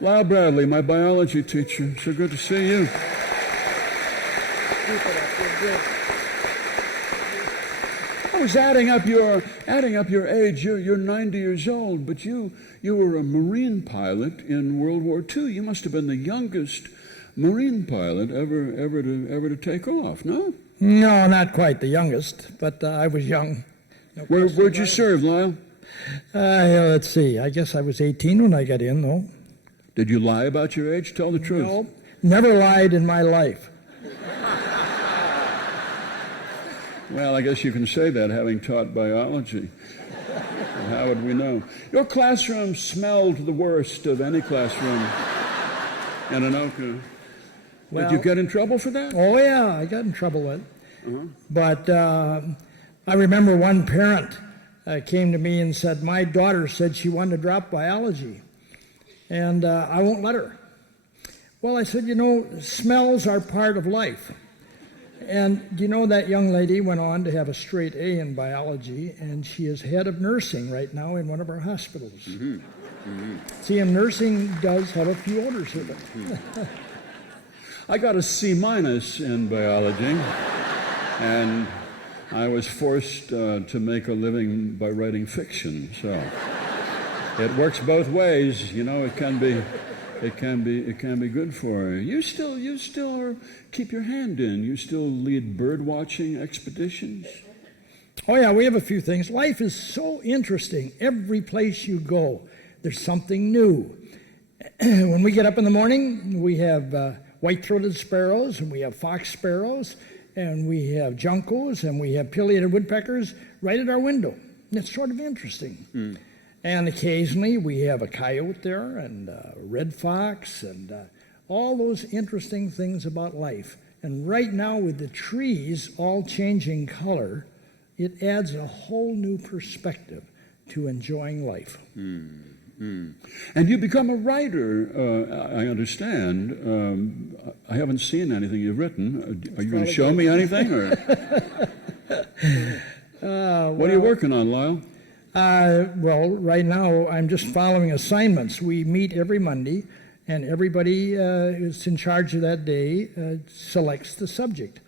Lyle Bradley, my biology teacher. So good to see you. I was adding up your age. You're 90 years old, but you were a Marine pilot in World War II. You must have been the youngest Marine pilot ever to take off. No? No, not quite the youngest, but I was young. Where'd you serve, Lyle? Let's see. I guess I was 18 when I got in, though. Did you lie about your age? Tell the truth. No, never lied in my life. Well, I guess you can say that having taught biology. How would we know? Your classroom smelled the worst of any classroom in Anoka. Well, did you get in trouble for that? Oh, yeah, I got in trouble with it. But I remember one parent came to me and said, my daughter said she wanted to drop biology, and I won't let her. Well, I said, smells are part of life. And do you know that young lady went on to have a straight A in biology, and she is head of nursing right now in one of our hospitals. Mm-hmm. Mm-hmm. See, and nursing does have a few odors with it. Mm-hmm. I got a C- in biology, and I was forced to make a living by writing fiction. So it works both ways. It can be good for you. You still keep your hand in. You still lead bird watching expeditions. Oh yeah, we have a few things. Life is so interesting. Every place you go, there's something new. When we get up in the morning, we have white-throated sparrows, and we have fox sparrows, and we have juncos, and we have pileated woodpeckers right at our window. And it's sort of interesting. Mm. And occasionally we have a coyote there, and a red fox, and all those interesting things about life. And right now, with the trees all changing color, it adds a whole new perspective to enjoying life. Mm. Mm. And you become a writer, I understand. I haven't seen anything you've written. Are you going to show me anything? Or? What are you working on, Lyle? Well, right now I'm just following assignments. We meet every Monday, and everybody who's in charge of that day selects the subject.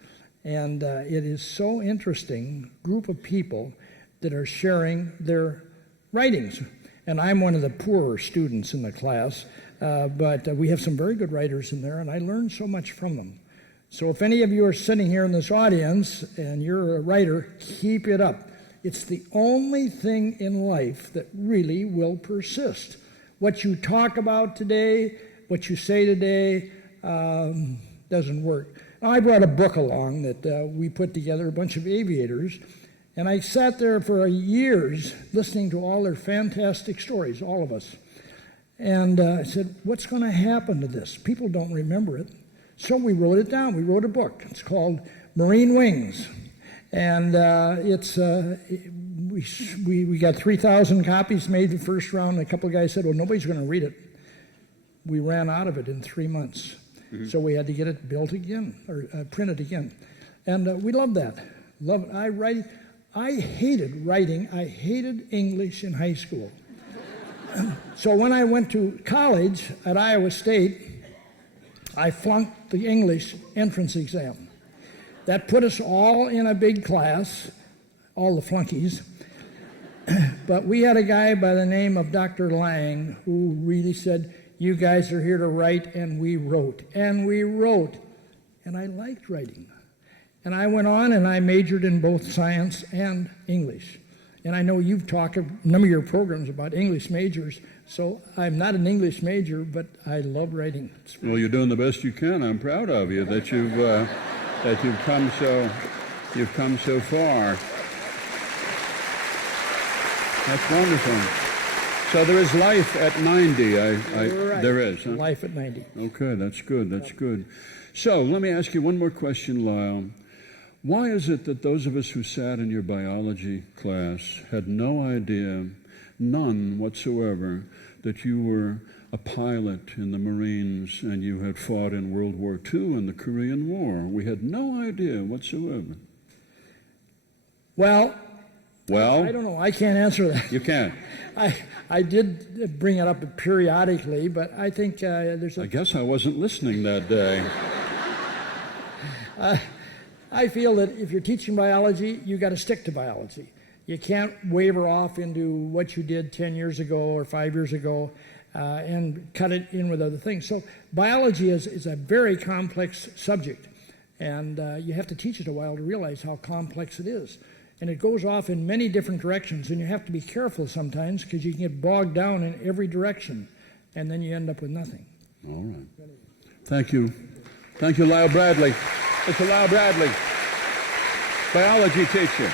And it is so interesting, group of people that are sharing their writings. And I'm one of the poorer students in the class, but we have some very good writers in there, and I learned so much from them. So if any of you are sitting here in this audience and you're a writer, keep it up. It's the only thing in life that really will persist. What you talk about today, what you say today, doesn't work. Now, I brought a book along that we put together, a bunch of aviators, and I sat there for years listening to all their fantastic stories, all of us. And I said, what's going to happen to this? People don't remember it. So we wrote it down. We wrote a book. It's called Marine Wings. And we got 3,000 copies made the first round. And a couple of guys said, well, nobody's going to read it. We ran out of it in 3 months. Mm-hmm. So we had to get it built again, or printed again. And we love that. I hated writing. I hated English in high school. So when I went to college at Iowa State, I flunked the English entrance exam. That put us all in a big class, all the flunkies. But we had a guy by the name of Dr. Lang who really said, you guys are here to write, and we wrote. And we wrote. And I liked writing. And I went on and I majored in both science and English. And I know you've talked a number of your programs about English majors, so I'm not an English major, but I love writing. Well, you're doing the best you can. I'm proud of you that you've come so far. That's wonderful. So there is life at 90. Right. There is, huh? Life at 90. Okay, that's good. That's good. So let me ask you one more question, Lyle. Why is it that those of us who sat in your biology class had no idea, none whatsoever, that you were a pilot in the Marines and you had fought in World War II and the Korean War? We had no idea whatsoever. Well, Well, I don't know. I can't answer that. you can. I did bring it up periodically, but I think there's I guess I wasn't listening that day. I feel that if you're teaching biology, you got to stick to biology. You can't waver off into what you did 10 years ago or 5 years ago and cut it in with other things. So biology is a very complex subject, and you have to teach it a while to realize how complex it is. And it goes off in many different directions, and you have to be careful sometimes because you can get bogged down in every direction, and then you end up with nothing. All right. Thank you. Thank you, Lyle Bradley. Mr. Lyle Bradley, biology teacher.